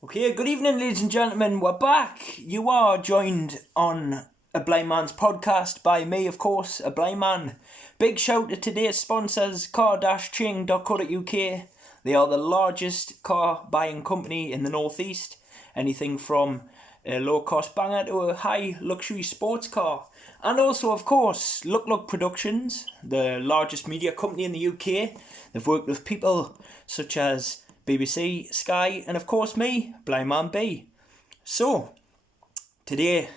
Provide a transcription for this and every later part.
Okay, good evening, ladies and gentlemen. We're back. You are joined on A Blind Man's Podcast by me, of course, a blind man. Big shout to today's sponsors, car-ching.co.uk. They are the largest car buying company in the northeast. Anything from a low-cost banger to a high luxury sports car. And also, of course, Luk Luk Productions, the largest media company in the UK. They've worked with people such as BBC, Sky, and of course me, Blind Man B. So, today's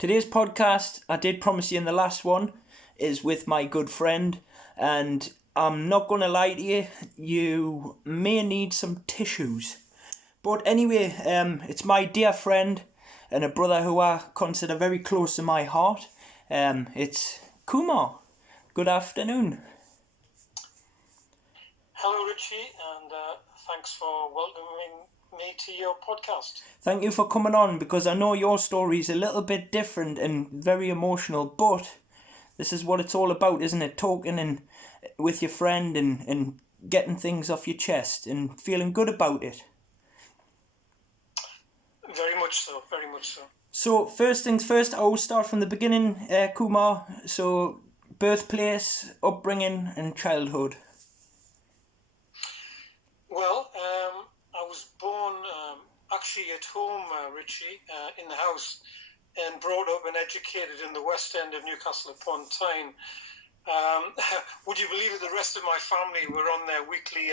podcast, I did promise you in the last one, is with my good friend, and I'm not going to lie to you, you may need some tissues. But anyway, it's my dear friend and a brother who I consider very close to my heart. It's Kumar. Good afternoon. Hello, Richie, and thanks for welcoming me to your podcast. Thank you for coming on, because I know your story is a little bit different and very emotional, but this is what it's all about, isn't it? Talking and with your friend and getting things off your chest and feeling good about it. Very much so, very much so. So, first things first, I will start from the beginning, Kumar. So, birthplace, upbringing and childhood. Well, I was born actually at home, Richie, in the house, and brought up and educated in the West End of Newcastle upon Tyne. Would you believe that the rest of my family were on their weekly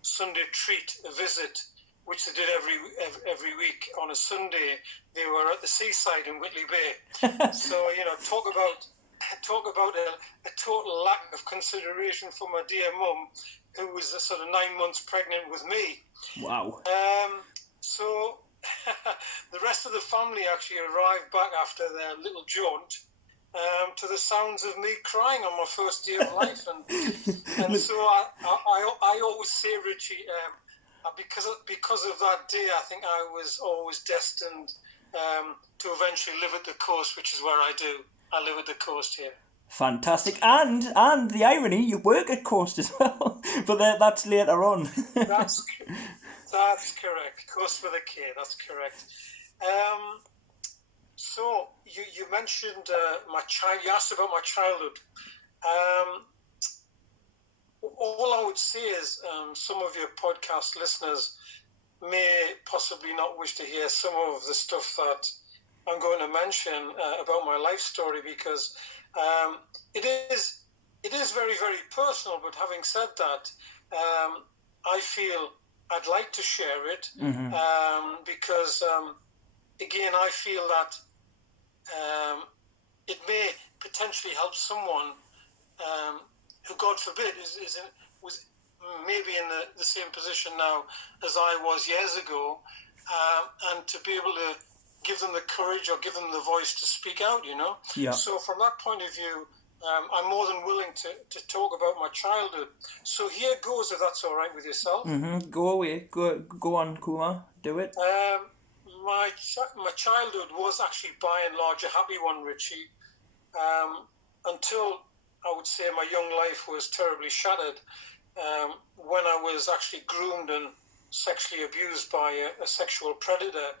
Sunday treat visit, which they did every week on a Sunday? They were at the seaside in Whitley Bay. So, talk about a total lack of consideration for my dear mum, who was sort of 9 months pregnant with me. Wow. So the rest of the family actually arrived back after their little jaunt to the sounds of me crying on my first day of life. And so I always say, Richie, because of that day, I think I was always destined to eventually live at the coast, which is where I do. I live at the coast here. Fantastic. And the irony, you work at Coast as well. But that's later on. That's correct. Coast with a K, that's correct. So you mentioned you asked about my childhood. All I would say is some of your podcast listeners may possibly not wish to hear some of the stuff that I'm going to mention about my life story, because it is very, very personal. But having said that, I feel I'd like to share it because, again, I feel that it may potentially help someone who, God forbid, was maybe in the same position now as I was years ago, and to be able to give them the courage or give them the voice to speak out, Yeah. So from that point of view, I'm more than willing to talk about my childhood. So here goes, if that's all right with yourself. Go away. Go on, Kumar. Do it. My childhood was actually by and large a happy one, Richie, until I would say my young life was terribly shattered when I was actually groomed and sexually abused by a sexual predator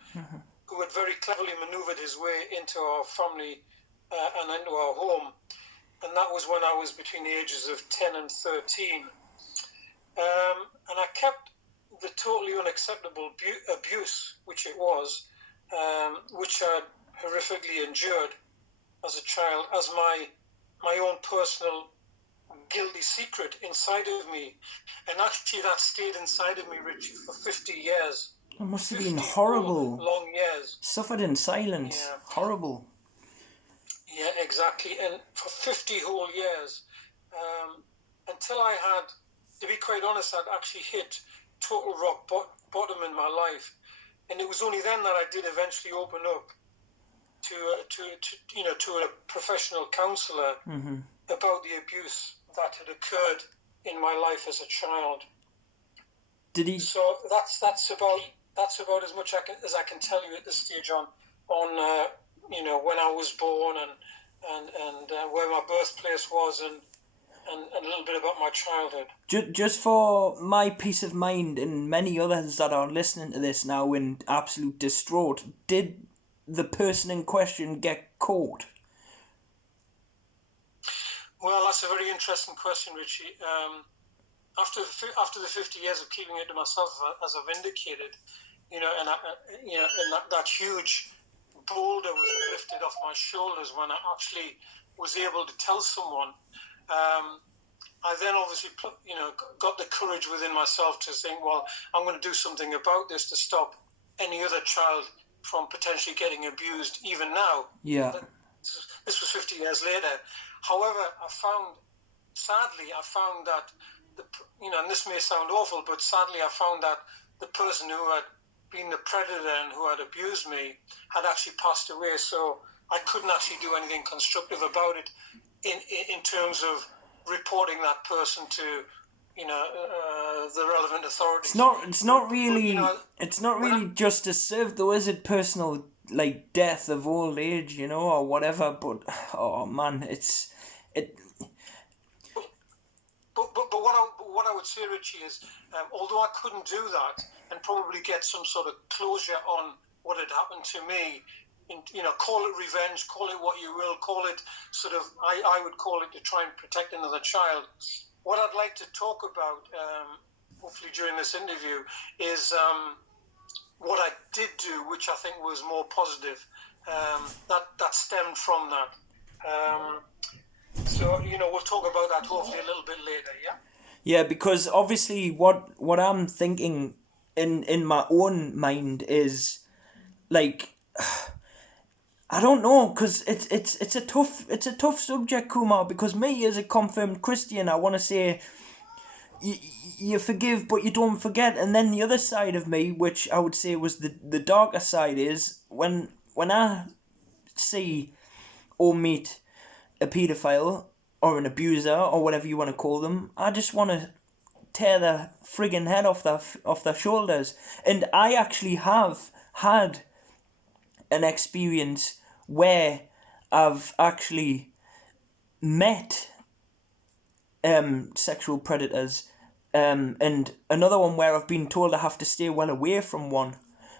who had very cleverly maneuvered his way into our family and into our home. And that was when I was between the ages of 10 and 13. And I kept the totally unacceptable abuse, which it was, which I horrifically endured as a child, as my own personal guilty secret inside of me. And actually that stayed inside of me, Richie, for 50 years. It must have been horrible. Long years. Suffered in silence. Yeah. Horrible. Yeah, exactly. And for 50 whole years, until I had, to be quite honest, I'd actually hit total rock bottom in my life. And it was only then that I did eventually open up to a professional counsellor about the abuse that had occurred in my life as a child. Did he? So that's about as much as I can tell you at this stage on when I was born and where my birthplace was and and a little bit about my childhood. Just for my peace of mind and many others that are listening to this now in absolute distraught, did the person in question get caught? Well, that's a very interesting question, Richie. After the 50 years of keeping it to myself, as I've indicated, and that huge boulder was lifted off my shoulders when I actually was able to tell someone. I then obviously, got the courage within myself to think, well, I'm going to do something about this to stop any other child from potentially getting abused, even now. Yeah. This was 50 years later. However, sadly, I found that, and this may sound awful, but sadly I found that the person who had been the predator and who had abused me had actually passed away. So I couldn't actually do anything constructive about it in terms of reporting that person to, the relevant authorities. It's not really justice served though, is it? Personal, like, death of old age, or whatever. But oh man, But what I would say, Richie, is although I couldn't do that and probably get some sort of closure on what had happened to me, call it revenge, call it what you will, call it sort of, I would call it to try and protect another child. What I'd like to talk about, hopefully during this interview, is what I did do, which I think was more positive, that stemmed from that. So, we'll talk about that hopefully a little bit later, yeah? Yeah, because obviously what I'm thinking in my own mind is, like, I don't know, because it's a tough subject, Kumar, because me as a confirmed Christian, I want to say you forgive but you don't forget, and then the other side of me, which I would say was the darker side, is when I see or meet a paedophile or an abuser or whatever you want to call them, I just want to tear their friggin' head off their shoulders. And I actually have had an experience where I've actually met sexual predators, and another one where I've been told I have to stay well away from one.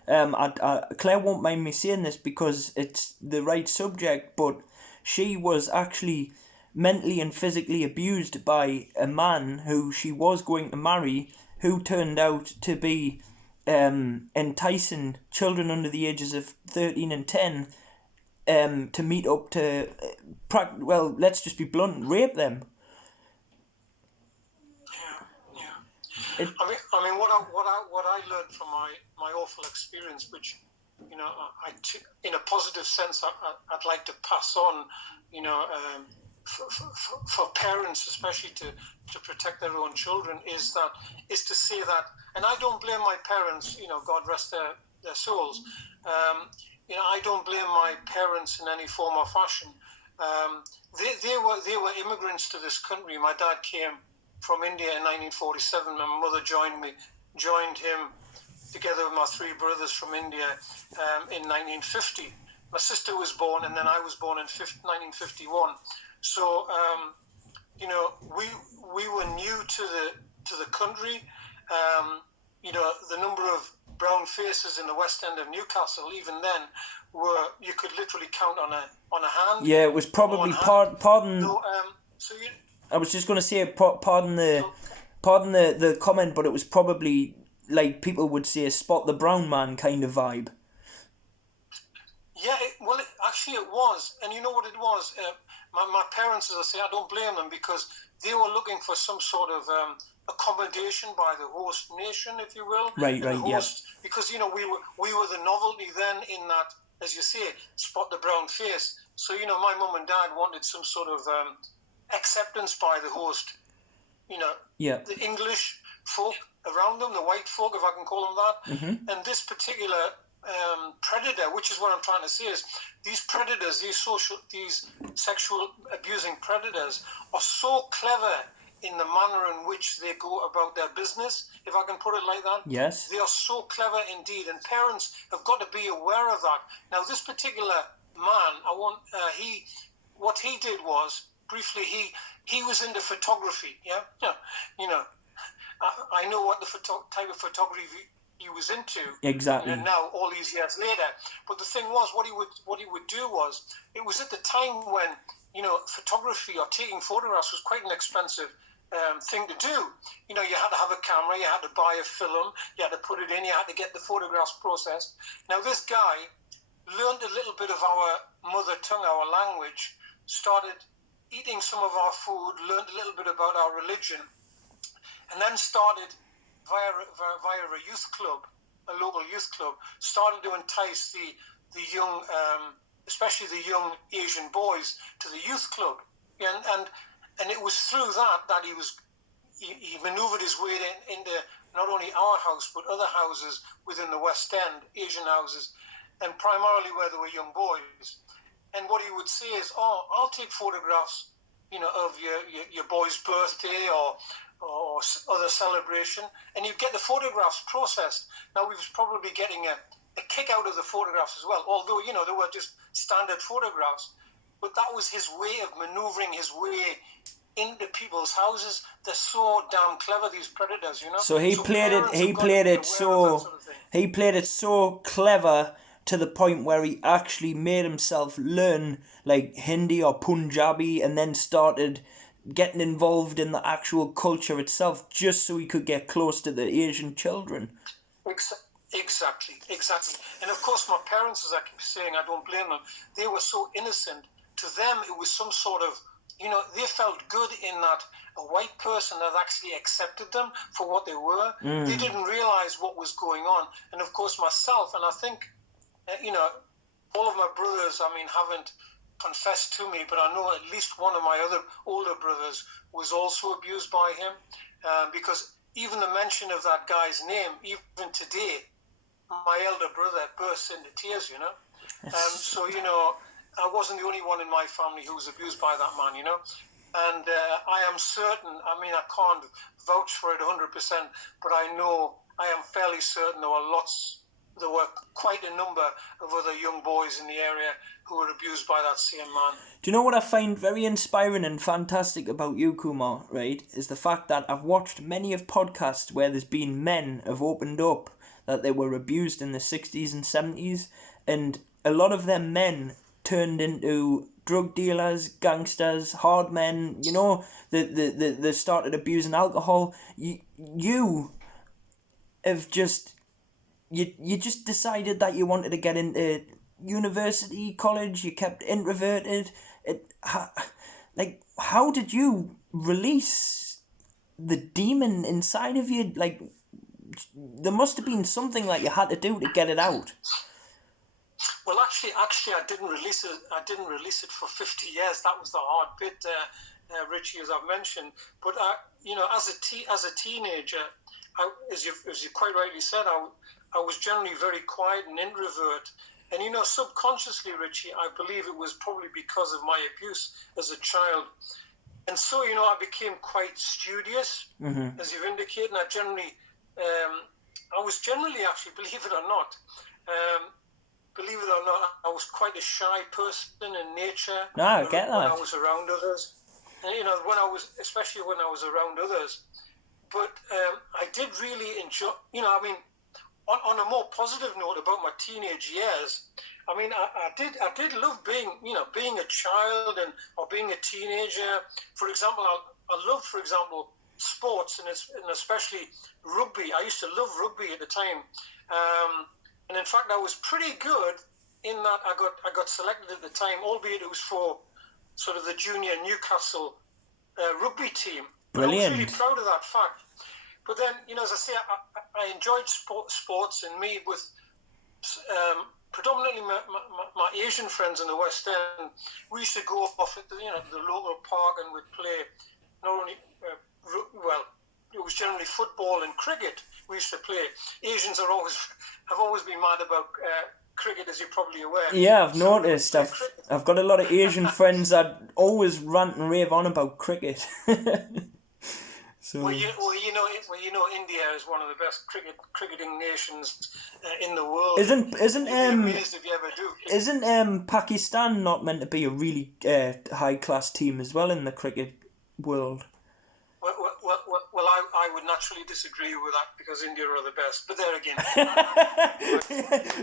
Claire won't mind me saying this because it's the right subject, but she was actually mentally and physically abused by a man who she was going to marry, who turned out to be enticing children under the ages of 13 and 10 to meet up to, let's just be blunt, rape them. Yeah. I mean, what I learned from my awful experience, which, in a positive sense, I'd like to pass on, for parents especially to protect their own children, is to say that, and I don't blame my parents, God rest their souls, I don't blame my parents in any form or fashion. They were immigrants to this country. My dad came from India in 1947. My mother joined him together with my three brothers from India in 1950. My sister was born, and then I was born in 1951. So, we were new to the country. The number of brown faces in the West End of Newcastle, even then, you could literally count on a hand. Yeah, it was probably pardon. So I was just going to say pardon the comment, but it was probably, like people would say, spot the brown man kind of vibe. Yeah, actually it was. And you know what it was? My parents, as I say, I don't blame them, because they were looking for some sort of accommodation by the host nation, if you will. Right, yeah. Because, we were the novelty then in that, as you say, spot the brown face. So, my mum and dad wanted some sort of acceptance by the host, the English folk around them, the white folk, if I can call them that. Mm-hmm. And this particular predator, which is what I'm trying to say, is these predators, these sexual abusing predators are so clever in the manner in which they go about their business, if I can put it like that. Yes. They are so clever indeed, and parents have got to be aware of that. Now, this particular man, what he did was briefly, he was into photography. Yeah. You know, I know what the type of photography he was into. Exactly. Now, all these years later. But the thing was, what he would do was, it was at the time when, photography or taking photographs was quite an expensive thing to do. You had to have a camera, you had to buy a film, you had to put it in, you had to get the photographs processed. Now, this guy learned a little bit of our mother tongue, our language, started eating some of our food, learned a little bit about our religion, and then started via a youth club, a local youth club, started to entice the young, especially the young Asian boys, to the youth club. And it was through that he manoeuvred his way into not only our house but other houses within the West End, Asian houses, and primarily where there were young boys. And what he would say is, I'll take photographs, of your boy's birthday or other celebration, and you get the photographs processed. Now, we was probably getting a kick out of the photographs as well, although, they were just standard photographs. But that was his way of maneuvering his way into people's houses. They're so damn clever, these predators, So he played it so clever to the point where he actually made himself learn like Hindi or Punjabi, and then started getting involved in the actual culture itself, just so he could get close to the Asian children. Exactly. And of course, my parents, as I keep saying, I don't blame them, they were so innocent. To them, it was some sort of, they felt good in that a white person had actually accepted them for what they were. They didn't realize what was going on. And of course, myself, and I think, all of my brothers, haven't confessed to me, but I know at least one of my other older brothers was also abused by him, because even the mention of that guy's name, even today, my elder brother bursts into tears, So, I wasn't the only one in my family who was abused by that man, and I am certain, I can't vouch for it 100%, but I am fairly certain there were quite a number of other young boys in the area who were abused by that same man. Do you know what I find very inspiring and fantastic about you, Kumar, right, is the fact that I've watched many of podcasts where there's been men have opened up that they were abused in the 60s and 70s, and a lot of them men turned into drug dealers, gangsters, hard men, they started abusing alcohol. You have just... You just decided that you wanted to get into university, college, you kept introverted. How did you release the demon inside of you? Like, there must have been something that you had to do to get it out. Well, actually, I didn't release it. I didn't release it for 50 years. That was the hard bit, Richie, as I've mentioned. But as a teenager, as you quite rightly said, I was generally very quiet and introvert. And, subconsciously, Richie, I believe it was probably because of my abuse as a child. And so, I became quite studious, as you've indicated. And I was generally, actually, believe it or not, I was quite a shy person in nature. No, I get that. When I was around others. And, especially when I was around others. But I did really enjoy, on a more positive note about my teenage years, I did love being a child or being a teenager. For example, I loved, sports and especially rugby. I used to love rugby at the time, and in fact, I was pretty good in that. I got selected at the time, albeit it was for sort of the junior Newcastle rugby team. Brilliant. I was really proud of that fact. But then, as I say, I enjoyed sports, and me with predominantly my Asian friends in the West End. We used to go off at the local park and we'd play not only it was generally football and cricket. We used to play. Asians have always been mad about cricket, as you're probably aware. Yeah, I've noticed. I've got a lot of Asian friends that always rant and rave on about cricket. So Well, India is one of the best cricketing nations in the world. isn't You'd be amazed if you ever do. Isn't Pakistan not meant to be a really high class team as well in the cricket world? Well, I would naturally disagree with that because India are the best. But there again,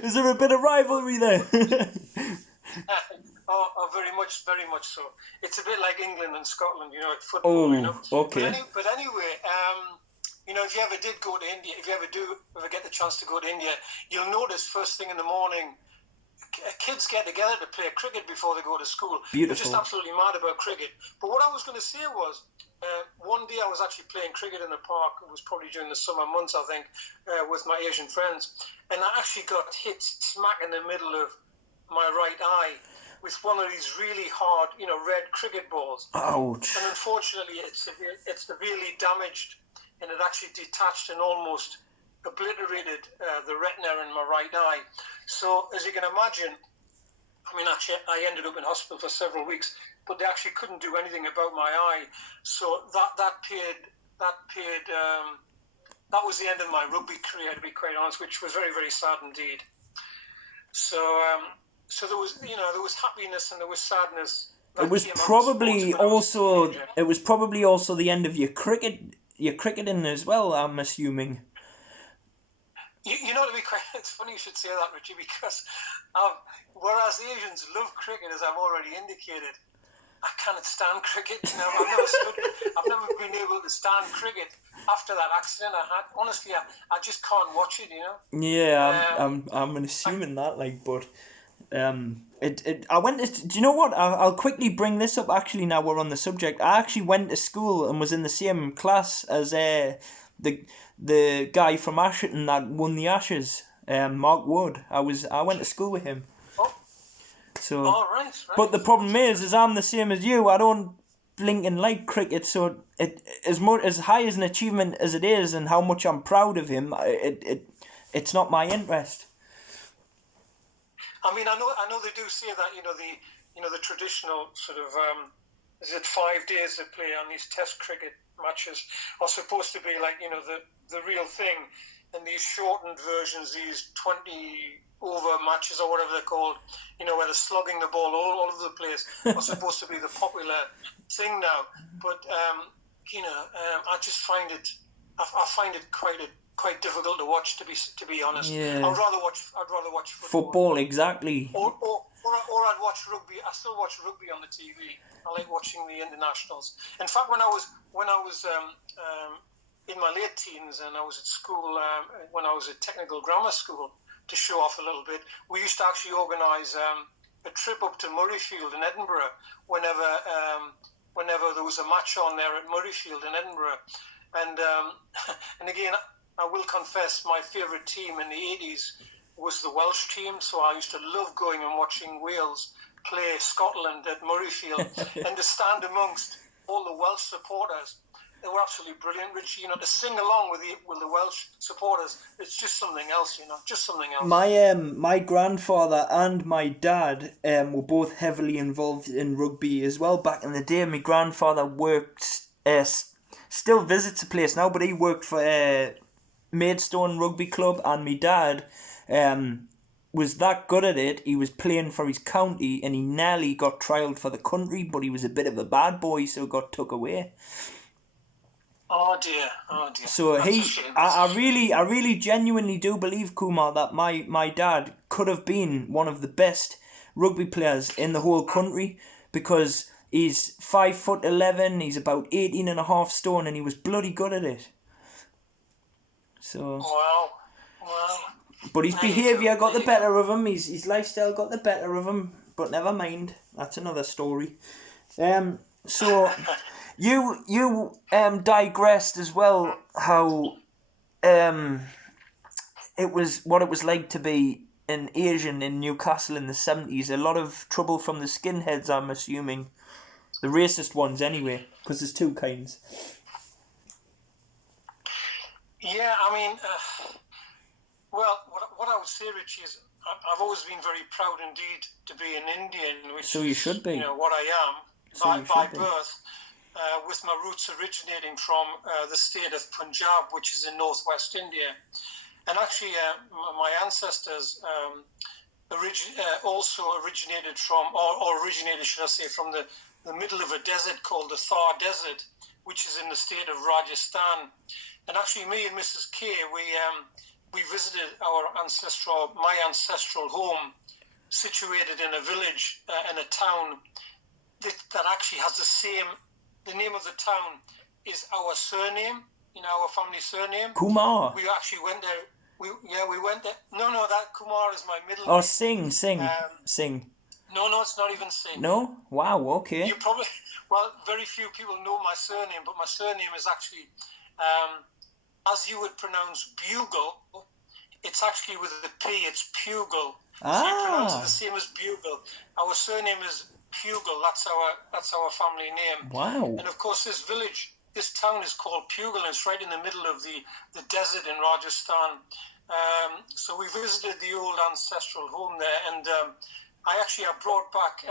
Is there a bit of rivalry there? very much so. It's a bit like England and Scotland, at football. Okay. But anyway, if you ever did go to India, if you ever get the chance to go to India, you'll notice first thing in the morning, kids get together to play cricket before they go to school. Beautiful. They're just absolutely mad about cricket. But what I was going to say was, one day I was actually playing cricket in the park. It was probably during the summer months, I think, with my Asian friends. And I actually got hit smack in the middle of my right eye with one of these really hard, red cricket balls. Ouch. And unfortunately, it's severely damaged, and it actually detached and almost obliterated the retina in my right eye. So, as you can imagine, I ended up in hospital for several weeks, but they actually couldn't do anything about my eye. So that was the end of my rugby career, to be quite honest, which was very, very sad indeed. So there was happiness and there was sadness. It was probably also the end of your cricketing as well, I'm assuming. To be quite, it's funny you should say that, Richie, because whereas the Asians love cricket, as I've already indicated, I cannot stand cricket. I've never been able to stand cricket after that accident I had. Honestly, I just can't watch it. Yeah, I'm assuming that, but I went to. Do you know what? I'll quickly bring this up. Actually, now we're on the subject. I actually went to school and was in the same class as the guy from Asherton that won the Ashes, Mark Wood. I went to school with him. So, right. But the problem is I'm the same as you. I don't blinking like cricket. So as high as an achievement as it is, and how much I'm proud of him, it's not my interest. I know they do say that the traditional sort of is it 5 days they play on these Test cricket matches are supposed to be like the real thing, and these shortened versions, these 20 over matches or whatever they're called, where they're slugging the ball all over the place, are supposed to be the popular thing now. But I just find it quite difficult to watch, to be honest. Yeah. I'd rather watch football. Exactly. Or I'd watch rugby. I still watch rugby on the TV. I like watching the internationals. In fact, when I was in my late teens and I was at school, when I was at technical grammar school, to show off a little bit, we used to actually organise a trip up to Murrayfield in Edinburgh whenever there was a match on there at Murrayfield in Edinburgh. And again, I will confess, my favourite team in the 80s was the Welsh team, so I used to love going and watching Wales play Scotland at Murrayfield and to stand amongst all the Welsh supporters. They were absolutely brilliant, Richie. To sing along with the Welsh supporters, it's just something else, just something else. My grandfather and my dad were both heavily involved in rugby as well back in the day. My grandfather worked, still visits the place now, but he worked for Maidstone Rugby Club, and my dad was that good at it. He was playing for his county and he nearly got trialled for the country, but he was a bit of a bad boy, so got took away. Oh dear. So I really genuinely do believe, Kumar, that my dad could have been one of the best rugby players in the whole country, because he's 5'11", he's about 18.5 stone, and he was bloody good at it. So. Wow. But his behaviour got the better of him. His lifestyle got the better of him. But never mind. That's another story. So you digressed as well how it was what it was like to be an Asian in Newcastle in the 70s. A lot of trouble from the skinheads, I'm assuming. The racist ones anyway, because there's two kinds. Yeah, well, what I would say, Richie, is I've always been very proud indeed to be an Indian, which so you should be. What I am by birth. with my roots originating from the state of Punjab, which is in northwest India. And actually, my ancestors also originated from, or originated, should I say, from the middle of a desert called the Thar Desert, which is in the state of Rajasthan. And actually, me and Mrs. K, we visited my ancestral home, situated in a village, in a town that actually has the name of the town is our surname, our family surname. Kumar. We actually went there. We went there. No, that Kumar is my middle name. Oh, Singh. No, it's not even Singh. No? Wow, okay. You probably, very few people know my surname, but my surname is actually, as you would pronounce bugle, it's actually with the P, it's Pugle. So you pronounce it the same as bugle. Our surname is Pugle, that's our family name. Wow. And of course this town is called Pugle, and it's right in the middle of the desert in Rajasthan. So we visited the old ancestral home there, and I brought back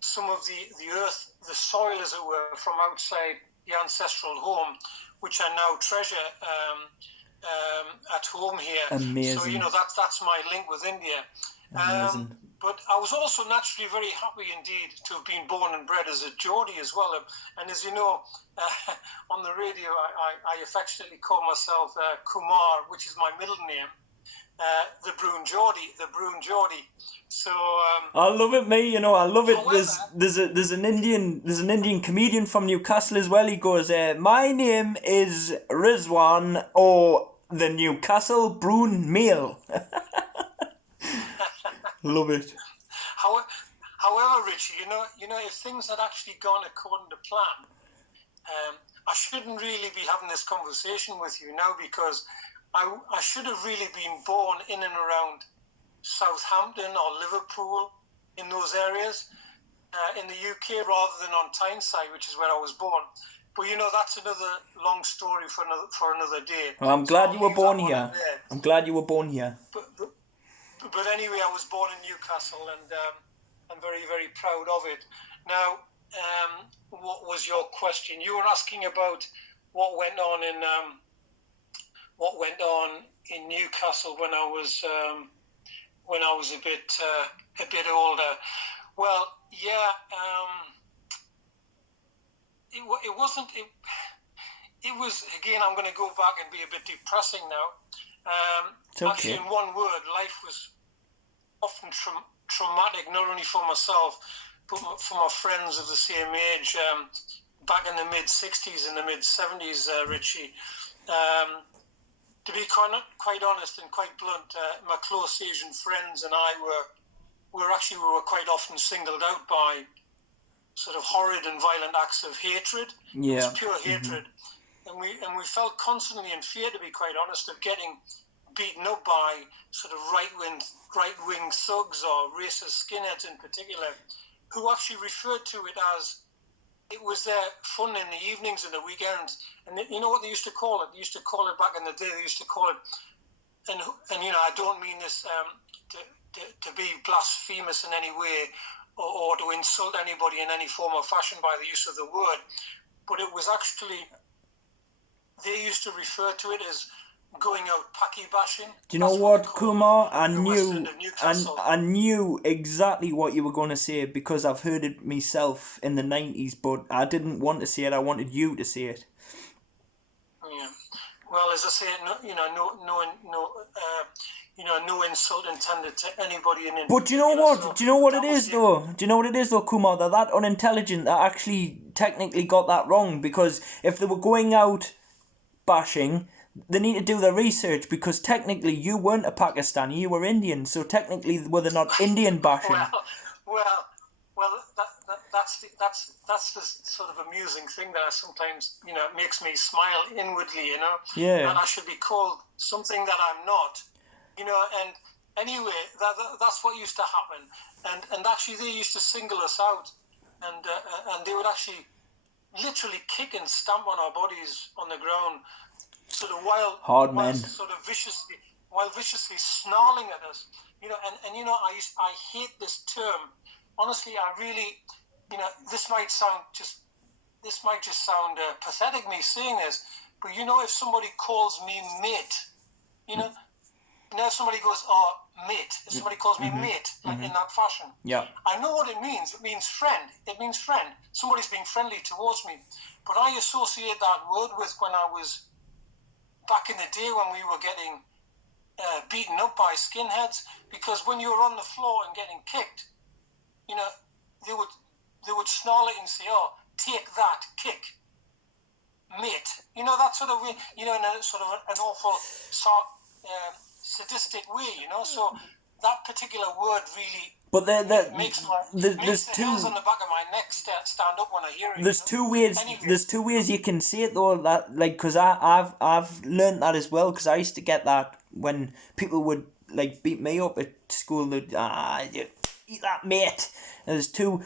some of the earth, the soil as it were, from outside the ancestral home, which I now treasure at home here. Amazing. So, that's my link with India. Amazing. But I was also naturally very happy indeed to have been born and bred as a Geordie as well. And as you know, on the radio, I affectionately call myself Kumar, which is my middle name. The Brune Geordie. So I love it, mate. I love it. However, There's an Indian comedian from Newcastle as well. He goes, "My name is Rizwan, or the Newcastle Brune Male." Love it. However, Richie, if things had actually gone according to plan, I shouldn't really be having this conversation with you now, because I should have really been born in and around Southampton or Liverpool, in those areas, in the UK, rather than on Tyneside, which is where I was born. But that's another long story for another day. Well, I'm glad you were born here. I'm glad you were born here. But anyway, I was born in Newcastle, and I'm very, very proud of it. Now, what was your question? You were asking about what went on in Newcastle when I was a bit older. Well, yeah, it wasn't. It was, again, I'm going to go back and be a bit depressing now. It's okay. Actually, in one word, life was often traumatic, not only for myself, but for my friends of the same age. Back in the mid-60s and the mid-70s, Richie. To be quite honest and quite blunt, my close Asian friends and I were quite often singled out by sort of horrid and violent acts of hatred. Yeah. It was pure hatred. And we felt constantly in fear, to be quite honest, of getting beaten up by sort of right-wing thugs or racist skinheads in particular, who actually referred to it as it was their fun in the evenings and the weekends. And you know what they used to call it? They used to call it back in the day, they used to call it, and I don't mean this to be blasphemous in any way or to insult anybody in any form or fashion by the use of the word, but it was actually, they used to refer to it as going out packy bashing. Do you know what, Kumar? I knew exactly what you were going to say, because I've heard it myself in the 90s, but I didn't want to say it. I wanted you to say it. Yeah. Well, as I say, no insult intended to anybody. But do you know what? Do you know what it is, though? Do you know what it is, though, Kumar? They're that unintelligent that actually technically got that wrong, because if they were going out bashing, they need to do their research, because technically you weren't a Pakistani, you were Indian, so technically were they not Indian bashing? Well, that's the sort of amusing thing that I sometimes, makes me smile inwardly, Yeah. that I should be called something that I'm not, and anyway, that's what used to happen, and actually they used to single us out, and they would actually literally kick and stamp on our bodies on the ground, sort of while viciously snarling at us, and I hate this term. Honestly, I really, this might sound just this might just sound pathetic, me saying this, but you know, if somebody calls me mate, you know, now if somebody goes, oh, mate, if somebody calls me mate, like in that fashion, Yeah. I know what it means. It means friend. It means friend. Somebody's being friendly towards me. But I associate that word with when I was back in the day when we were getting beaten up by skinheads, because when you were on the floor and getting kicked, you know, they would snarl it and say, oh, take that, kick, mate. You know, that sort of way, you know, in a sort of an awful sadistic way, you know. So that particular word really makes the hairs on the back of my neck stand up when I hear it. There's two ways. Anyway. There's two ways you can say it though. That like, cause I've learned that as well. Cause I used to get that when people would like beat me up at school. They'd you eat that, mate. And there's two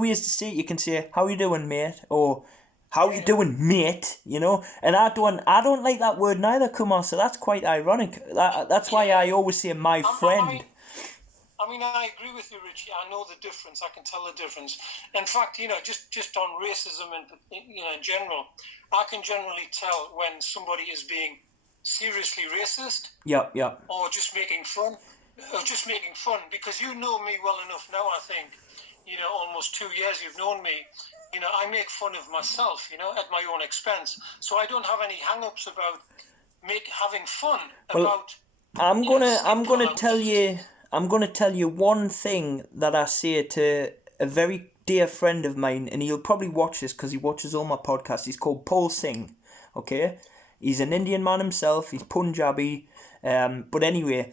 ways to say it. You can say, how you doing, mate, or how you doing, mate? You know. And I don't like that word neither, Kumar. So that's quite ironic. That's why I always say my friend. I mean, I agree with you, Richie. I know the difference. I can tell the difference. In fact, you know, just on racism and, you know, in general, I can generally tell when somebody is being seriously racist. Yeah. Or just making fun. Because you know me well enough now, I think, you know, almost 2 years you've known me. You know, I make fun of myself, you know, at my own expense. So I don't have any hang-ups about having fun about... I'm gonna tell you one thing that I say to a very dear friend of mine, and he'll probably watch this because he watches all my podcasts. He's called Paul Singh, okay? He's an Indian man himself. He's Punjabi, but anyway,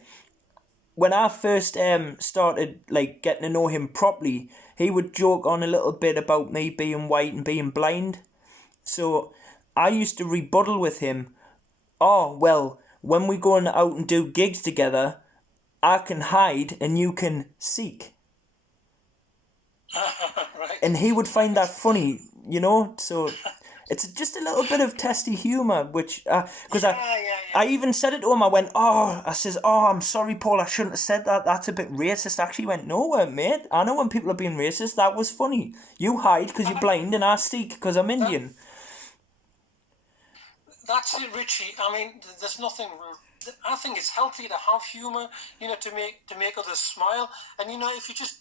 when I first started like getting to know him properly, he would joke on a little bit about me being white and being blind. So I used to rebuttal with him. Oh well, when we go out and do gigs together, I can hide and you can seek. Right. And he would find that funny, you know. So it's just a little bit of testy humour, which because I even said it to him. I says, I'm sorry, Paul, I shouldn't have said that. That's a bit racist. Actually, he went, no, mate. I know when people are being racist. That was funny. You hide because you're blind, and I seek because I'm Indian. That's it, Richie. I mean, there's nothing. I think it's healthy to have humour, you know, to make others smile. And you know, if you just,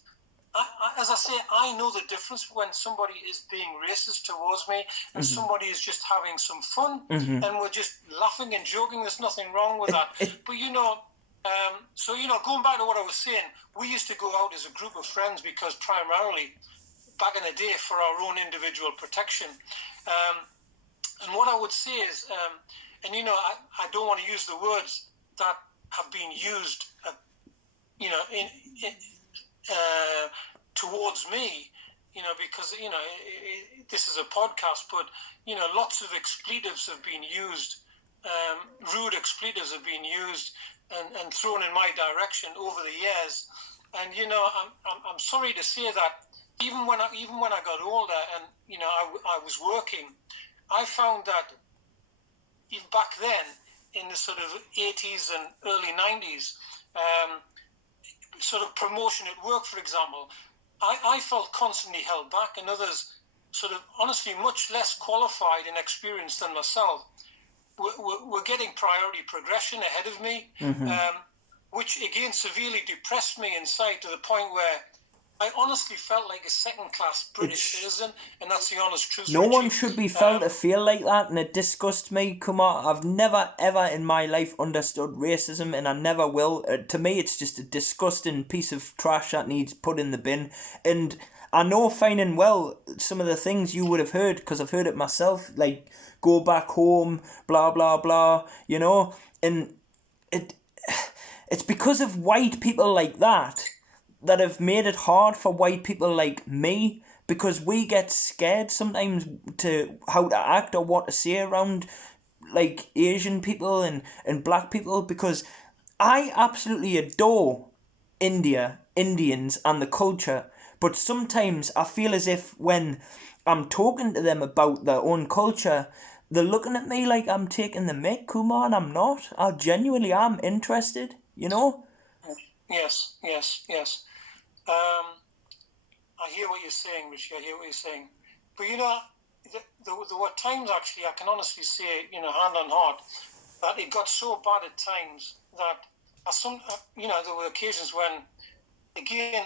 as I say, I know the difference when somebody is being racist towards me and somebody is just having some fun and we're just laughing and joking. There's nothing wrong with that. But you know, so you know, going back to what I was saying, we used to go out as a group of friends because primarily back in the day for our own individual protection. And what I would say is, and you know, I don't want to use the words that have been used, you know, towards me, you know, because, you know, this is a podcast, but, you know, lots of expletives have been used, rude expletives have been used and thrown in my direction over the years. And, you know, I'm sorry to say that even when I got older and, you know, I was working, I found that even back then, in the sort of 80s and early 90s, sort of promotion at work, for example, I felt constantly held back, and others sort of honestly much less qualified and experienced than myself were getting priority progression ahead of me, which again severely depressed me inside to the point where I honestly felt like a second-class British citizen, and that's the honest truth. No one should be felt to feel like that, and it disgusts me, Kumar. I've never, ever in my life understood racism, and I never will. To me, it's just a disgusting piece of trash that needs put in the bin. And I know fine and well some of the things you would have heard, because I've heard it myself, like, go back home, blah, blah, blah, you know? And it's because of white people like that have made it hard for white people like me, because we get scared sometimes to how to act or what to say around like Asian people and black people, because I absolutely adore Indians and the culture, but sometimes I feel as if when I'm talking to them about their own culture, they're looking at me like I'm taking the mick, Kumar, and I'm not. I genuinely am interested, you know? Yes. I hear what you're saying, Richie. I hear what you're saying. But, you know, there were times, actually, I can honestly say, hand on heart, that it got so bad at times that there were occasions when, again,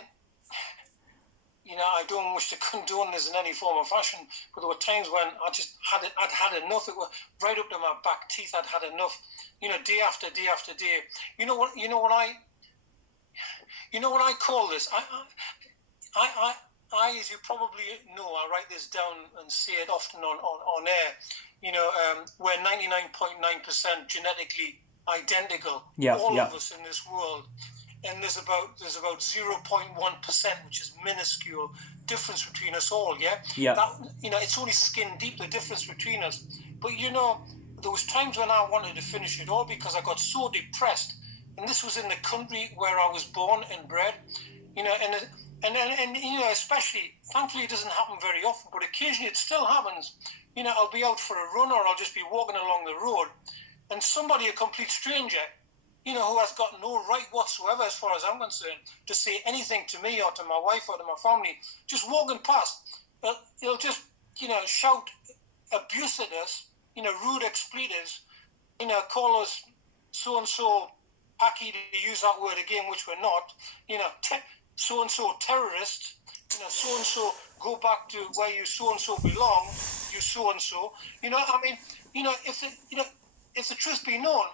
I don't wish to condone this in any form or fashion, but there were times when I'd had enough. It was right up to my back teeth. I'd had enough, day after day after day. You know what I call this? I, as you probably know, I write this down and say it often on air. We're 99.9% genetically identical. All of us in this world. And there's about 0.1%, which is minuscule, difference between us all. Yeah. That, it's only skin deep, the difference between us. But there was times when I wanted to finish it all because I got so depressed. And this was in the country where I was born and bred. And especially, thankfully, it doesn't happen very often, but occasionally it still happens. I'll be out for a run, or I'll just be walking along the road, and somebody, a complete stranger, who has got no right whatsoever, as far as I'm concerned, to say anything to me or to my wife or to my family, just walking past, he'll just, shout abuse at us, rude expletives, call us so-and-so hacky, to use that word again, which we're not, so-and-so terrorist, so-and-so go back to where you so-and-so belong, you so-and-so. If the truth be known,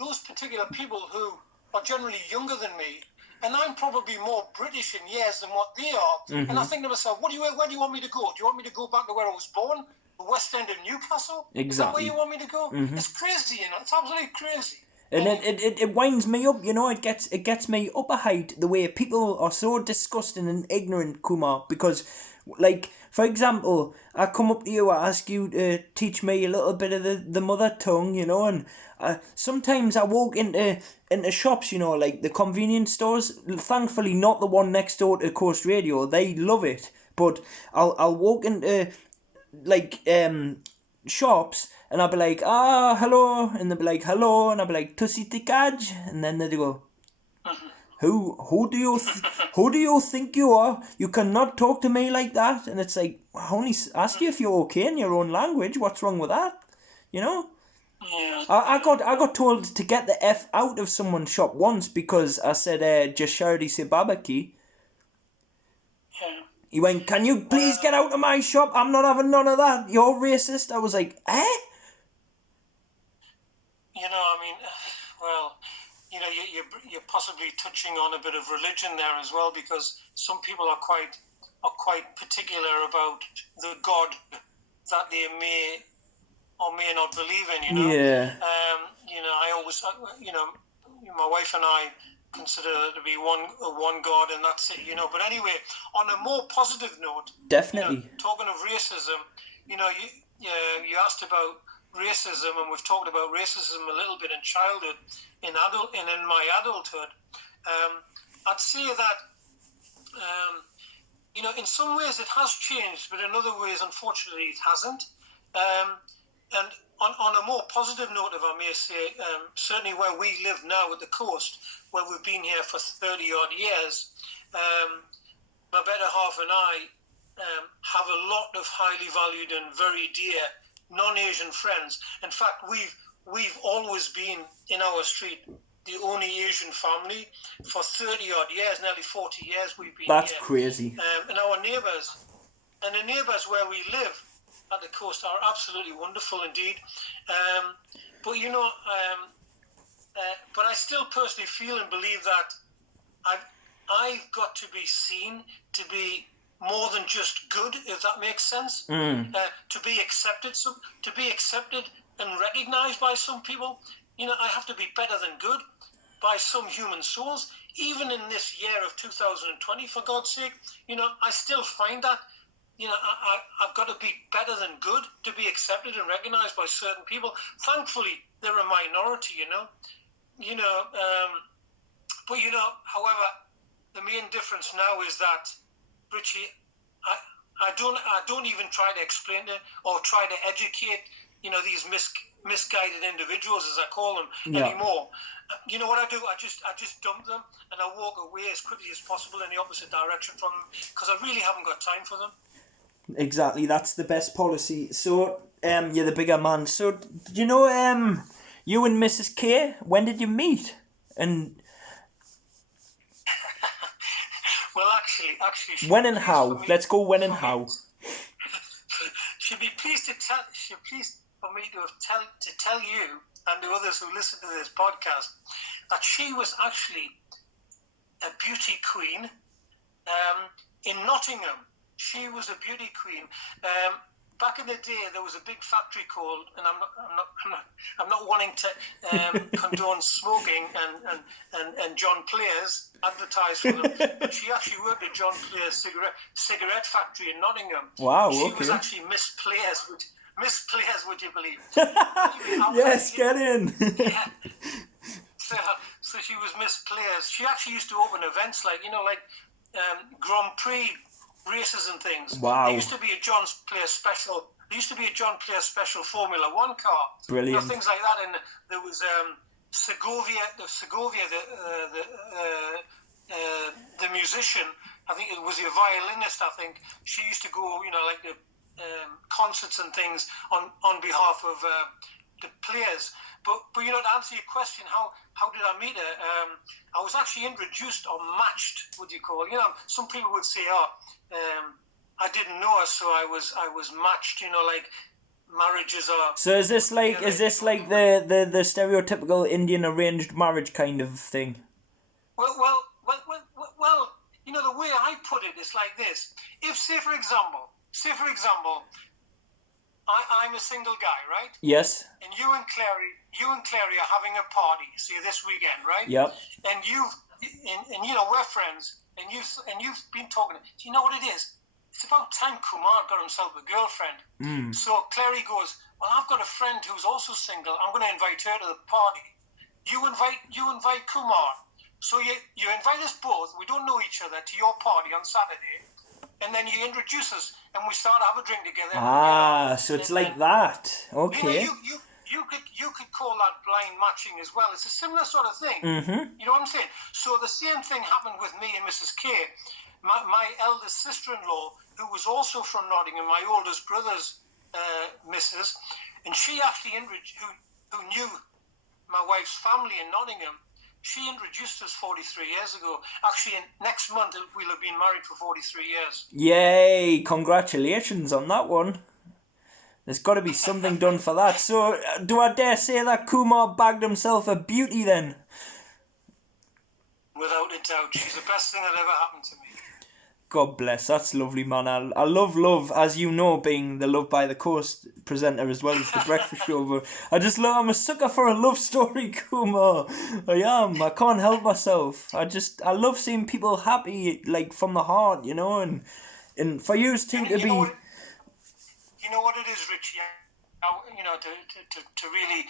those particular people who are generally younger than me, and I'm probably more British in years than what they are, and I think to myself, where do you want me to go? Do you want me to go back to where I was born, the West End of Newcastle? Exactly. Is that where you want me to go? It's crazy, it's absolutely crazy. And it winds me up, it gets me up a height, the way people are so disgusting and ignorant, Kumar, because, like, for example, I come up to you, I ask you to teach me a little bit of the mother tongue, and sometimes I walk into shops, like the convenience stores, thankfully not the one next door to Coast Radio, they love it, but I'll walk into, like, shops, and I'll be like, hello, and they'll be like, hello, and I'll be like, tusi tikaj, and then they go, who do you think you are? You cannot talk to me like that. And it's like, I only asked you if you're okay in your own language. What's wrong with that? Yeah. I got told to get the F out of someone's shop once because I said, Jashari se babaki. Yeah. He went, can you please get out of my shop? I'm not having none of that. You're racist. I was like, eh? You're possibly touching on a bit of religion there as well, because some people are quite particular about the God that they may or may not believe in. Yeah. I always, my wife and I consider there to be one God, and that's it. But anyway, on a more positive note, definitely. Talking of racism, you asked about racism, and we've talked about racism a little bit in childhood, in my adulthood. I'd say that in some ways it has changed, but in other ways, unfortunately, it hasn't. And on a more positive note, if I may say, certainly where we live now at the coast, where we've been here for 30 odd years, my better half and I have a lot of highly valued and very dear non-Asian friends. In fact, we've always been in our street the only Asian family for 30 odd years, nearly 40 years we've been That's here. crazy. And our neighbours, the neighbours where we live at the coast are absolutely wonderful indeed. But I still personally feel and believe that I've got to be seen to be more than just good, if that makes sense. To be accepted and recognised by some people, I have to be better than good by some human souls. Even in this year of 2020, for God's sake, I still find that, I've got to be better than good to be accepted and recognised by certain people. Thankfully, they're a minority, But however, the main difference now is that, Richie, I don't even try to explain it or try to educate, these misguided individuals, as I call them, anymore. You know what I do? I just dump them and I walk away as quickly as possible in the opposite direction from them, because I really haven't got time for them. Exactly, that's the best policy. So, you're the bigger man. So, do you know, you and Mrs. K, when did you meet? And Well, actually, she'd when be and pleased for how? me. Let's go when and for me- how. She'd be pleased to tell. She'd be pleased for me to tell you and the others who listen to this podcast that she was actually a beauty queen in Nottingham. She was a beauty queen. Back in the day, there was a big factory called, and I'm not wanting to condone smoking and John Player's advertise for them, but she actually worked at John Player's cigarette factory in Nottingham. Wow, She okay. was actually Miss Players, would you believe? Yes, get in. Yeah. So she was Miss Players. She actually used to open events like Grand Prix races and things. Wow. There used to be a John Player special. There used to be a John Player special Formula One car. Brilliant. Things like that. And there was Segovia, the musician. I think it was a violinist. I think she used to go, the concerts and things on behalf of the players. But to answer your question, how did I meet her? I was actually introduced or matched, would you call it? Some people would say, I didn't know her, so I was matched. Like marriages are. So is this like the stereotypical Indian arranged marriage kind of thing? Well. The way I put it is like this: if, say for example, I'm a single guy, right? Yes. And you and Clary are having a party, say this weekend, right? Yep. And we're friends, and you've been talking. Do you know what it is? It's about time Kumar got himself a girlfriend. So Clary goes, well, I've got a friend who's also single. I'm going to invite her to the party. You invite Kumar. So you invite us both. We don't know each other to your party on Saturday. And then you introduce us, and we start to have a drink together. So it's like that. Okay. You could call that blind matching as well. It's a similar sort of thing. Mm-hmm. You know what I'm saying? So the same thing happened with me and Mrs. K. My eldest sister-in-law, who was also from Nottingham, my oldest brother's missus, and she actually who knew my wife's family in Nottingham. She introduced us 43 years ago. Actually, next month we'll have been married for 43 years. Yay! Congratulations on that one. There's got to be something done for that. So, do I dare say that Kumar bagged himself a beauty then? Without a doubt. She's the best thing that ever happened to me. God bless. That's lovely, man. I love, as you know, being the Love by the Coast presenter as well as the breakfast show. But I'm a sucker for a love story, Kumar. I am. I can't help myself. I love seeing people happy, like from the heart, and for you to be. You know what it is, Richie? To really,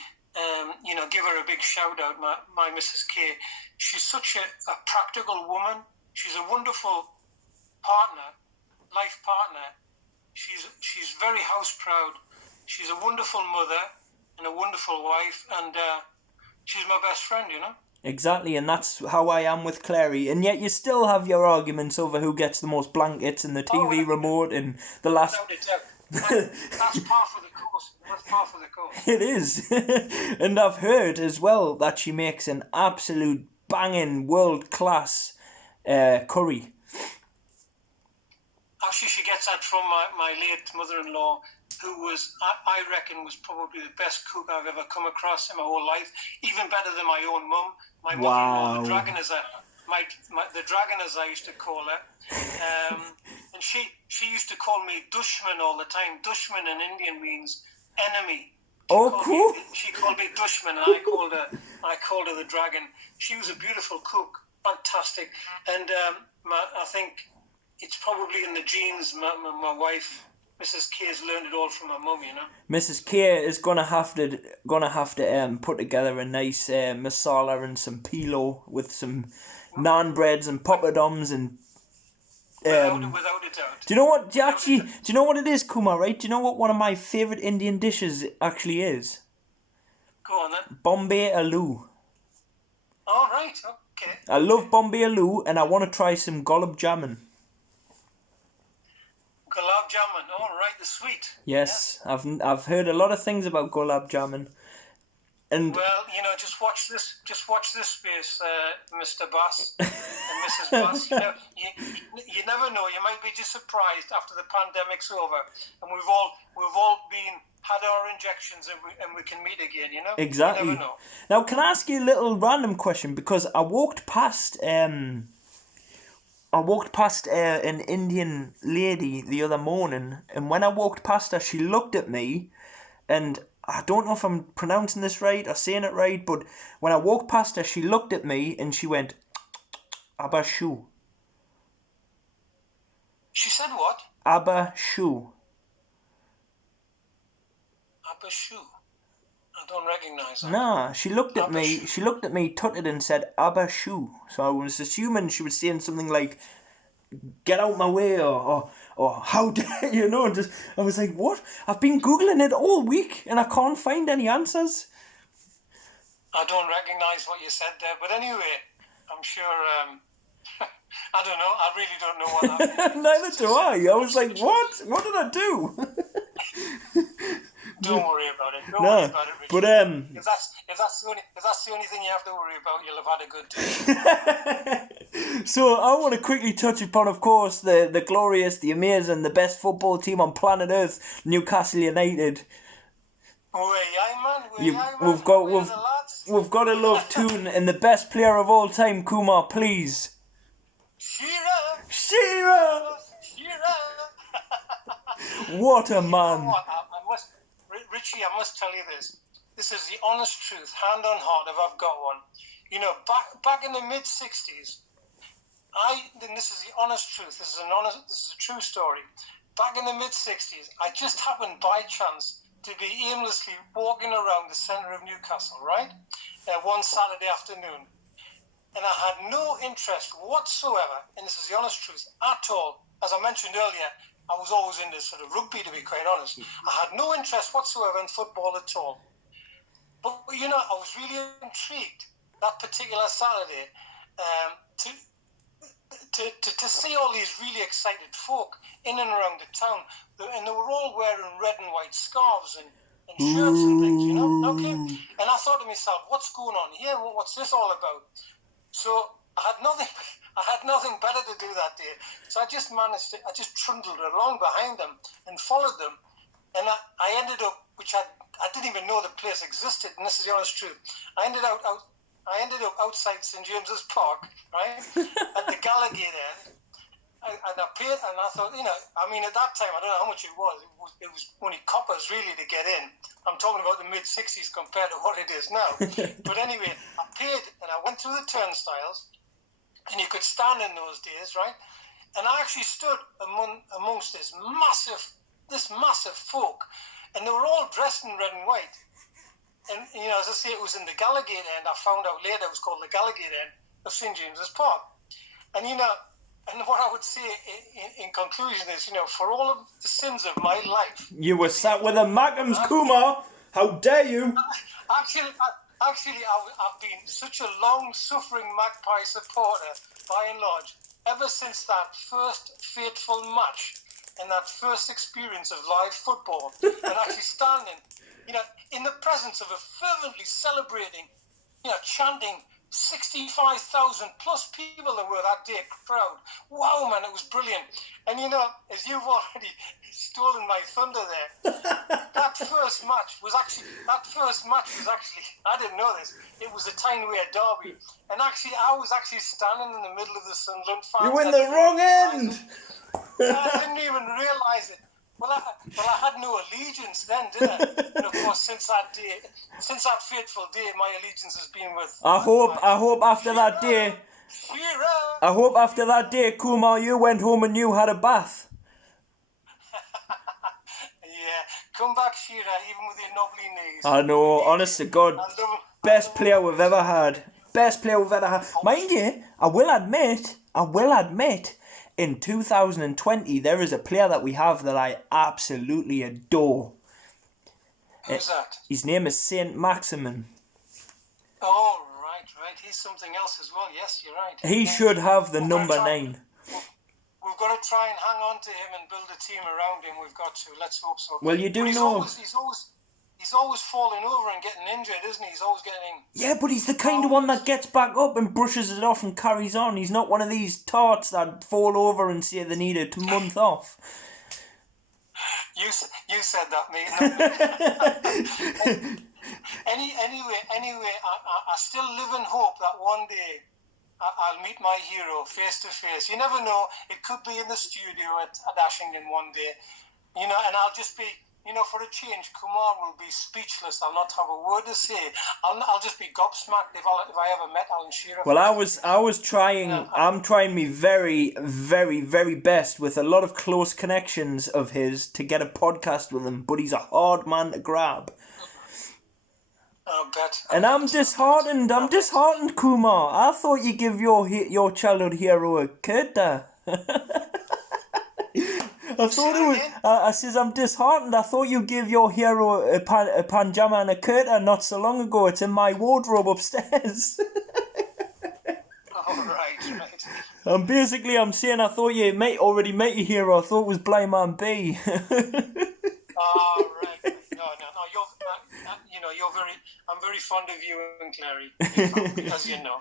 give her a big shout out, my Mrs. K. She's such a practical woman. She's a wonderful life partner. She's very house proud. She's a wonderful mother and a wonderful wife, and she's my best friend. Exactly, and that's how I am with Clary. And yet you still have your arguments over who gets the most blankets and the TV remote and the last. That's par for the course. It is. And I've heard as well that she makes an absolute banging world-class curry. Actually, she gets that from my late mother-in-law, who was, I reckon, was probably the best cook I've ever come across in my whole life, even better than my own mum. My mother-in-law, the dragon, as I used to call her. And she used to call me Dushman all the time. Dushman in Indian means enemy. Cool. She called me Dushman, and I called her the dragon. She was a beautiful cook, fantastic, and I think it's probably in the genes. My wife, Mrs. K, has learned it all from her mum. Mrs. K is gonna have to put together a nice masala and some pilo with some naan breads and poppadoms and. Without a doubt. Do you know what? Do you know what it is, Kumar? Right? Do you know what one of my favourite Indian dishes actually is? Go on then. Bombay aloo. All right. Okay. I love Bombay aloo, and I want to try some gulab jamun. Gulab gulab jamun. All right, the sweet. Yes, I've heard a lot of things about gulab jamun. And well, just watch this. Just watch this space, Mr. Bass and Mrs. Bass. You never know. You might be just surprised after the pandemic's over, and we've all had our injections, and we can meet again. Exactly. You never know. Now, can I ask you a little random question? Because I walked past an Indian lady the other morning, and when I walked past her, she looked at me, and I don't know if I'm pronouncing this right or saying it right, but when I walked past her, she looked at me and she went, Abba Shu. She said what? Abba Shu. Abba Shu. I don't recognise that. Nah, she looked at Abba me. Shu. She looked at me, tutted and said, Abba Shu. So I was assuming she was saying something like, get out my way, or how dare you, just I was like, what? I've been Googling it all week and I can't find any answers. I don't recognise what you said there, but anyway, I'm sure, I don't know, I really don't know what that means. Neither do I. I was like, what? What did I do? Don't worry about it. Don't worry about it, Richie. But if that's the only thing you have to worry about, you'll have had a good day. So I want to quickly touch upon, of course, the glorious, the amazing, the best football team on planet Earth, Newcastle United. We've got a love tune and the best player of all time, Kumar, please. Shearer! What a man! Richie, I must tell you this. This is the honest truth, hand on heart, if I've got one. Back in the mid-60s, and this is the honest truth, this is a true story. Back in the mid-60s, I just happened by chance to be aimlessly walking around the centre of Newcastle, right? One Saturday afternoon. And I had no interest whatsoever, and this is the honest truth, at all. As I mentioned earlier, I was always into sort of rugby, to be quite honest. I had no interest whatsoever in football at all. But, I was really intrigued that particular Saturday to see all these really excited folk in and around the town. And they were all wearing red and white scarves and shirts and things, Okay. And I thought to myself, what's going on here? What's this all about? So I had nothing better to do that day. So I just trundled along behind them and followed them. And I ended up, which I didn't even know the place existed, and this is the honest truth. I ended up outside St James's Park, right, at the Gallagher end. And I paid, and I thought, at that time, I don't know how much it was. It was only coppers really to get in. I'm talking about the mid-60s compared to what it is now. But anyway, I paid, and I went through the turnstiles, and you could stand in those days, right? And I actually stood amongst this massive folk, and they were all dressed in red and white. And, as I say, it was in the Gallagher end. I found out later it was called the Gallagher end of St James's Park. And, and what I would say in conclusion is, for all of the sins of my life... You were sat with a Mackham's, Kumar. How dare you? Actually, I've been such a long-suffering Magpie supporter, by and large, ever since that first fateful match and that first experience of live football. And actually standing, in the presence of a fervently celebrating, chanting 65,000 plus people there were that day crowd. Wow, man, it was brilliant. And as you've already stolen my thunder there, that first match was actually, I didn't know this, it was a Tyne-Wear derby. And actually, I was actually standing in the middle of the Sunderland fans. You were in the wrong end! I didn't even realise it. Well, I had no allegiance then, did I? And of course, since that fateful day, my allegiance has been with... I hope after that day, Kumar, you went home and you had a bath. Yeah, come back, Shearer, even with your knobbly knees. I know, honest to God, best player we've ever had. Mind you, I will admit, in 2020, there is a player that we have that I absolutely adore. Who's that? His name is Saint Maximin. Oh, right. He's something else as well. Yes, you're right. He should have the number 9. We'll we've got to try and hang on to him and build a team around him. We've got to. Let's hope so. Well, you do but know. He's always falling over and getting injured, isn't he? He's always getting... Yeah, but he's the kind of one that gets back up and brushes it off and carries on. He's not one of these tarts that fall over and say they need a month off. You said that, mate. Not me. Anyway, I still live in hope that one day I'll meet my hero face to face. You never know. It could be in the studio at Ashington one day. And I'll just be... for a change, Kumar will be speechless. I'll not have a word to say. I'll just be gobsmacked if I ever met Alan Shearer. Well, I was trying. I'm trying me very, very, very best with a lot of close connections of his to get a podcast with him. But he's a hard man to grab. I bet. And I'm disheartened. I'm disheartened, Kumar. I thought you'd give your childhood hero a kurta. I thought it was. I says I'm disheartened. I thought you give your hero a panjama and a kurta not so long ago. It's in my wardrobe upstairs. Oh, right. I'm saying I thought you already met your hero. I thought it was Blind Man B. Oh, right. No. You're very. I'm very fond of you and Clary, as you know.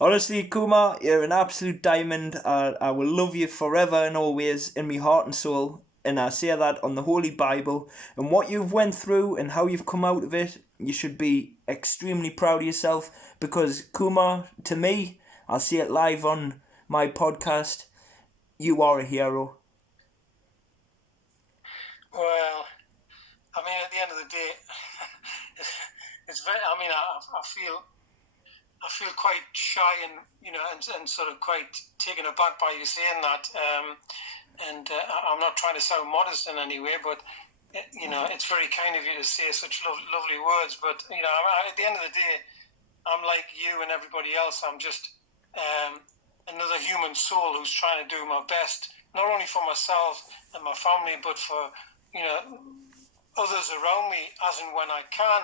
Honestly, Kumar, you're an absolute diamond. I will love you forever and always in my heart and soul. And I say that on the Holy Bible. And what you've went through and how you've come out of it, you should be extremely proud of yourself. Because, Kumar, to me, I'll say it live on my podcast, you are a hero. Well, at the end of the day, it's very... I feel quite shy and sort of quite taken aback by you saying that. I'm not trying to sound modest in any way, but it's very kind of you to say such lovely words. But at the end of the day, I'm like you and everybody else. I'm just another human soul who's trying to do my best, not only for myself and my family, but for others around me, as and when I can,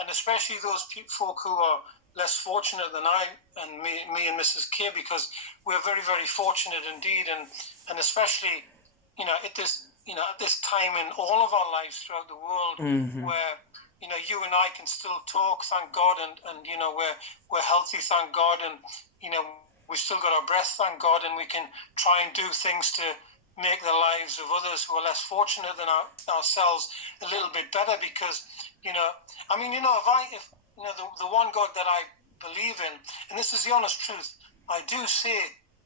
and especially those folk who are less fortunate than I and me and Mrs. K, because we're very, very fortunate indeed, and especially at this time in all of our lives throughout the world, where you and I can still talk, thank God, and we're healthy, thank God, and we've still got our breath, thank God, and we can try and do things to make the lives of others who are less fortunate than ourselves a little bit better, because if the one God that I believe in, and this is the honest truth, I do say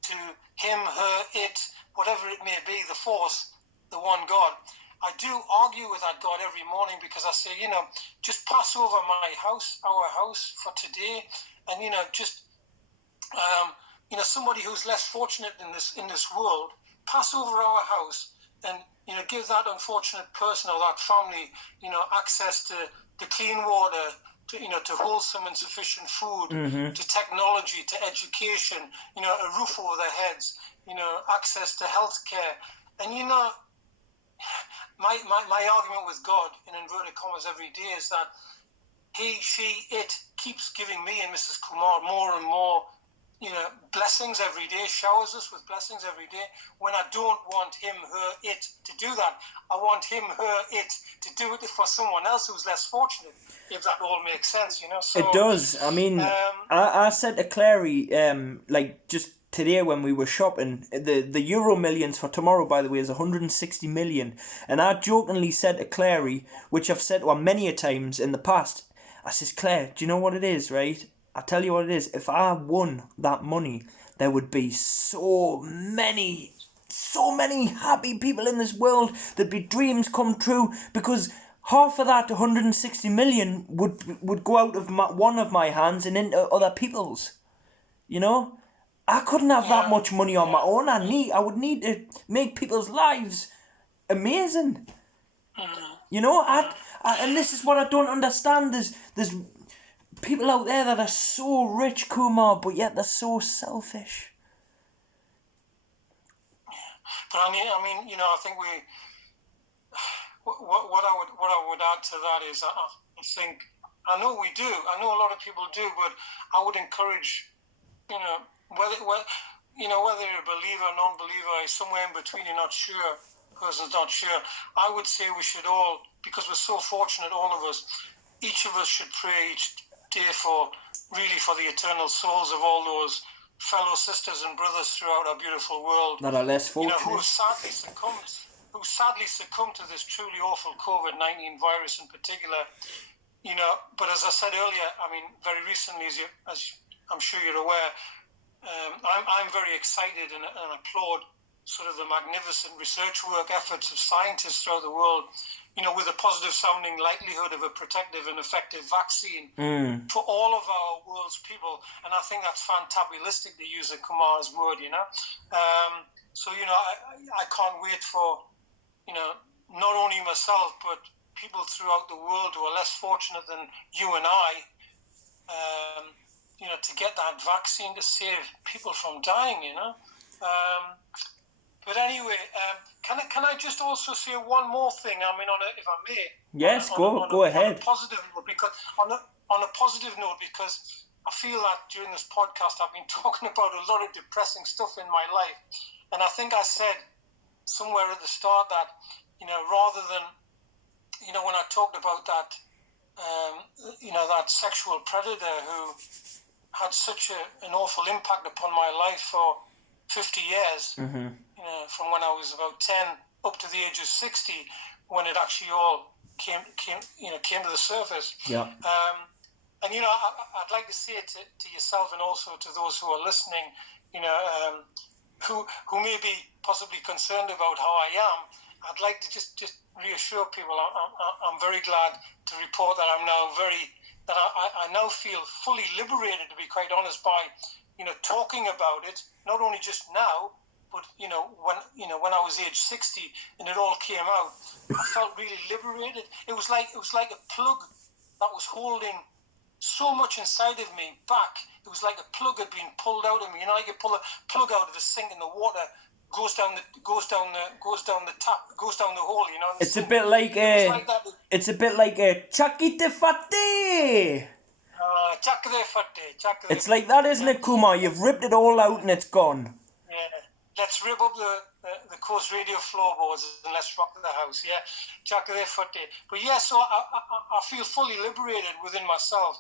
to him, her, it, whatever it may be, the force, the one God, I do argue with that God every morning, because I say, just pass over our house for today, and somebody who's less fortunate in this world, pass over our house, and give that unfortunate person or that family access to clean water, to wholesome and sufficient food, to technology, to education, a roof over their heads, access to healthcare. And my argument with God, in inverted commas, every day is that he, she, it keeps giving me and Mrs. Kumar more and more blessings every day, showers us with blessings every day, when I don't want him, her, it to do that. I want him, her, it to do it for someone else who's less fortunate, if that all makes sense, So, it does. I said to Clary, just today when we were shopping, the Euro Millions for tomorrow, by the way, is 160 million. And I jokingly said to Clary, which I've said to her many a times in the past, I says, Claire, do you know what it is, right? I tell you what it is. If I won that money, there would be so many happy people in this world. There'd be dreams come true, because half of that 160 million would go out of one of my hands and into other people's. I couldn't have that much money on my own. I would need to make people's lives amazing. And this is what I don't understand. There's people out there that are so rich, Kumar, but yet they're so selfish. But I think what I would add to that is I think I know we do. I know a lot of people do, but I would encourage whether you're a believer or non-believer, somewhere in between, you're not sure, person's not sure. I would say we should all, because we're so fortunate, all of us, each of us should pray each day for the eternal souls of all those fellow sisters and brothers throughout our beautiful world that are less fortunate, who have sadly succumbed to this truly awful COVID-19 virus in particular. But as I said earlier, I mean, very recently, as I'm sure you're aware, I'm very excited and applaud sort of the magnificent research work efforts of scientists throughout the world, with a positive sounding likelihood of a protective and effective vaccine for all of our world's people. And I think that's fantabulistic, to use a Kumar's word, So, I can't wait for, not only myself, but people throughout the world who are less fortunate than you and I, to get that vaccine to save people from dying, But anyway, can I just also say one more thing? I mean, if I may. Yes, go ahead. On a positive note, because I feel that during this podcast I've been talking about a lot of depressing stuff in my life, and I think I said somewhere at the start that rather than when I talked about that that sexual predator who had such an awful impact upon my life for 50 years, from when I was about 10 up to the age of 60, when it actually all came to the surface. Yeah. And I'd like to say it to yourself and also to those who are listening, who may be possibly concerned about how I am. I'd like to just reassure people. I'm very glad to report that I now feel fully liberated, to be quite honest, by talking about it. Not only just now, but when I was age 60 and it all came out, I felt really liberated. It was like a plug that was holding so much inside of me back. It was like a plug had been pulled out of me. You can pull a plug out of the sink and the water goes down the tap, goes down the hole. It's a bit like Chucky the Fatty. It's like that, isn't it, Kumar? You've ripped it all out and it's gone. Yeah. Let's rip up the Coast Radio floorboards and let's rock the house. Yeah, Chucky the Fatty. But yeah, so I feel fully liberated within myself,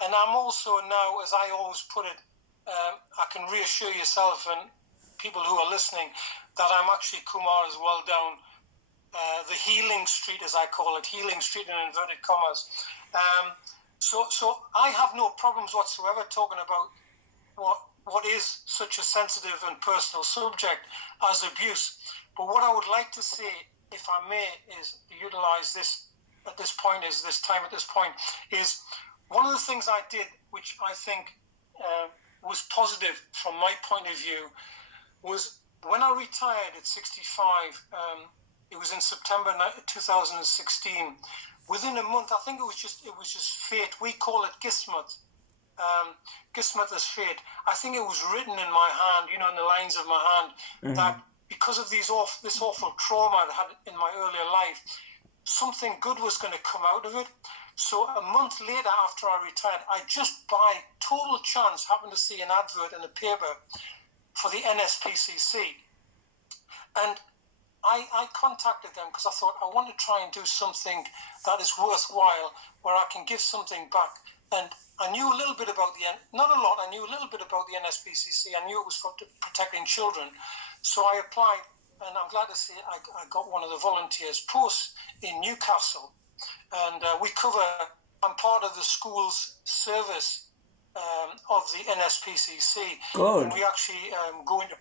and I'm also now, as I always put it, I can reassure yourself and people who are listening that I'm actually Kumar as well down the healing street, as I call it, healing street in inverted commas. So I have no problems whatsoever talking about what is such a sensitive and personal subject as abuse. But what I would like to say, if I may, is utilize this at this point, is one of the things I did, which I think was positive from my point of view, was when I retired at 65, it was in September 2016. Within a month, I think it was just fate. We call it Kismet. Kismet is fate. I think it was written in my hand, in the lines of my hand, that because of this awful trauma I had in my earlier life, something good was going to come out of it. So a month later, after I retired, I just by total chance happened to see an advert in the paper for the NSPCC. And I contacted them because I thought I want to try and do something that is worthwhile, where I can give something back. And I knew a little bit about not a lot, I knew a little bit about the NSPCC. I knew it was for protecting children. So I applied, and I'm glad to say I got one of the volunteers posts in Newcastle. And I'm part of the school's service of the NSPCC. Good. And we actually go into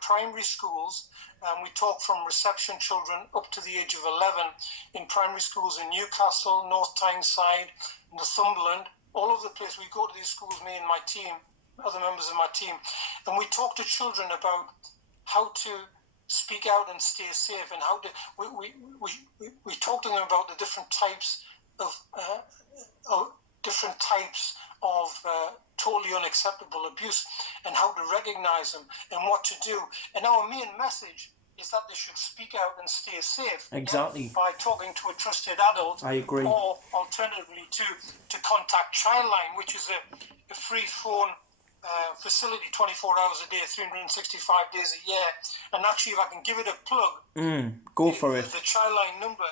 primary schools, and we talk from reception children up to the age of 11 in primary schools in Newcastle, North Tyneside, Northumberland, all over the place. We go to these schools, me and my team, other members of my team, and we talk to children about how to speak out and stay safe, and how to we talk to them about the different types of totally unacceptable abuse and how to recognize them and what to do. And our main message is that they should speak out and stay safe. Exactly. By talking to a trusted adult. I agree. Or alternatively to contact Childline, which is a free phone facility 24 hours a day, 365 days a year. And actually, if I can give it a plug, go for it. The childline number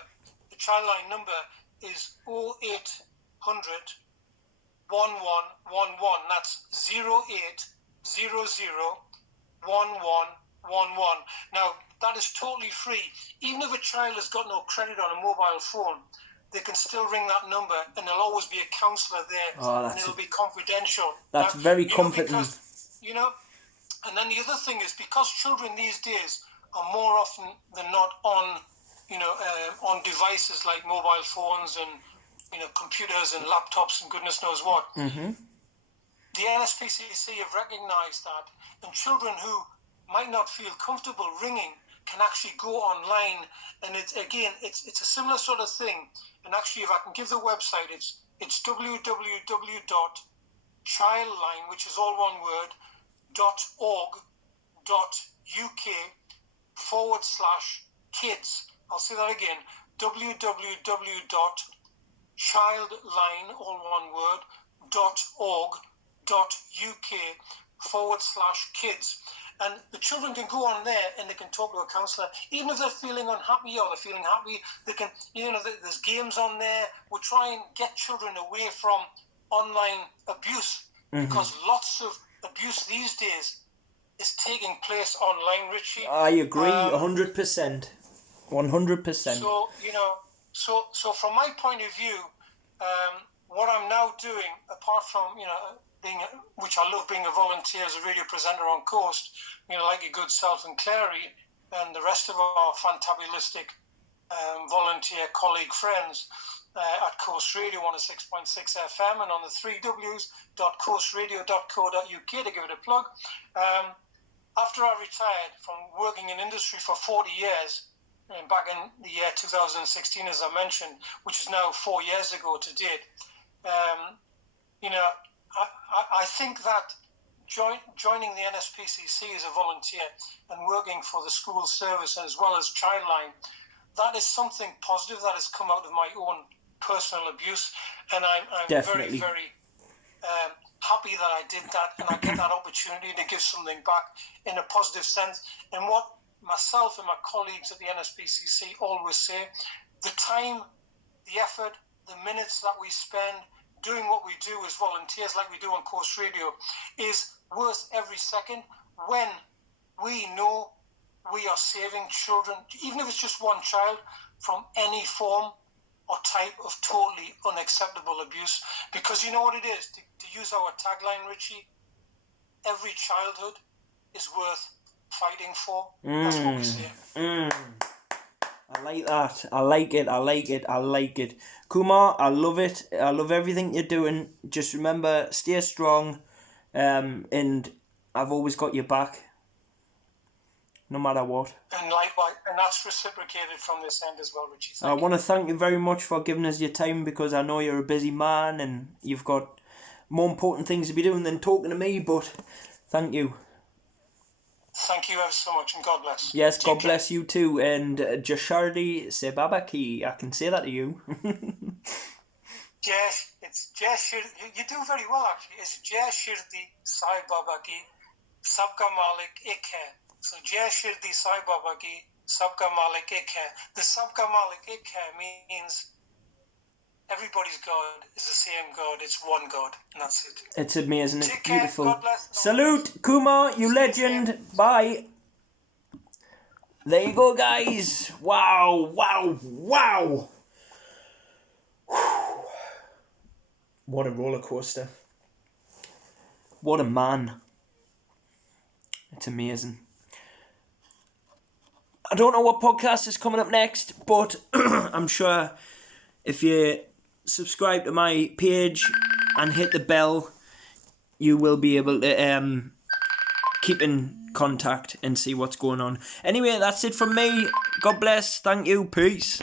is 0800 1111. That's 0800 1111. Now, that is totally free. Even if a child has got no credit on a mobile phone, they can still ring that number, and there'll always be a counsellor there, and it'll be confidential. That's very comforting. Because, and then the other thing is, because children these days are more often than not on, on devices like mobile phones and, computers and laptops and goodness knows what. Mm-hmm. The NSPCC have recognised that, and children who might not feel comfortable ringing can actually go online, and it's a similar sort of thing. And actually, if I can give the website, it's www.childline, which is all one word, .org.uk/kids. I'll say that again, www.childline, all one word, .org.uk/kids. And the children can go on there and they can talk to a counsellor. Even if they're feeling unhappy or they're feeling happy, they can, there's games on there. We'll try and get children away from online abuse, because lots of abuse these days is taking place online, Richie. I agree, 100%. 100%. So from my point of view, what I'm now doing, apart from, which I love being a volunteer as a radio presenter on Coast, like your good self and Clary and the rest of our fantabulistic volunteer colleague friends at Coast Radio 106.6 FM and on the 3ws.coastradio.co.uk, to give it a plug. After I retired from working in industry for 40 years, back in the year 2016, as I mentioned, which is now 4 years ago to date, I think that joining the NSPCC as a volunteer and working for the school service as well as Childline, that is something positive that has come out of my own personal abuse, and I'm very, very happy that I did that, and I get that opportunity to give something back in a positive sense. And what myself and my colleagues at the NSPCC always say, the time, the effort, the minutes that we spend doing what we do as volunteers, like we do on Coast Radio, is worth every second when we know we are saving children, even if it's just one child, from any form or type of totally unacceptable abuse. Because you know what it is, to use our tagline, Richie, every childhood is worth fighting for. That's what we say. I like that. I like it. Kumar, I love it. I love everything you're doing. Just remember, stay strong. And I've always got your back, no matter what. And likewise, and that's reciprocated from this end as well, Richie. I want to thank you very much for giving us your time, because I know you're a busy man and you've got more important things to be doing than talking to me, but thank you. Thank you ever so much, and God bless. Yes, God bless you too. And Jashardi Sebabaki, I can say that to you. Yes, it's Jashirdi. You do very well, actually. It's Jashirdi Sai Babaki Sabka Malik Ik Hai. So Jashirdi Sai Babaki Sabka Malik Ik Hai. The Sabka Malik Ik Hai means everybody's God is the same God. It's one God, and that's it. It's amazing. It's Take beautiful. Care. God bless. Salute, Kumar, you legend. Bye. There you go, guys. Wow. What a roller coaster. What a man. It's amazing. I don't know what podcast is coming up next, but I'm sure if you subscribe to my page and hit the bell, you will be able to keep in contact and see what's going on. Anyway, that's it from me. God bless. Thank you. Peace.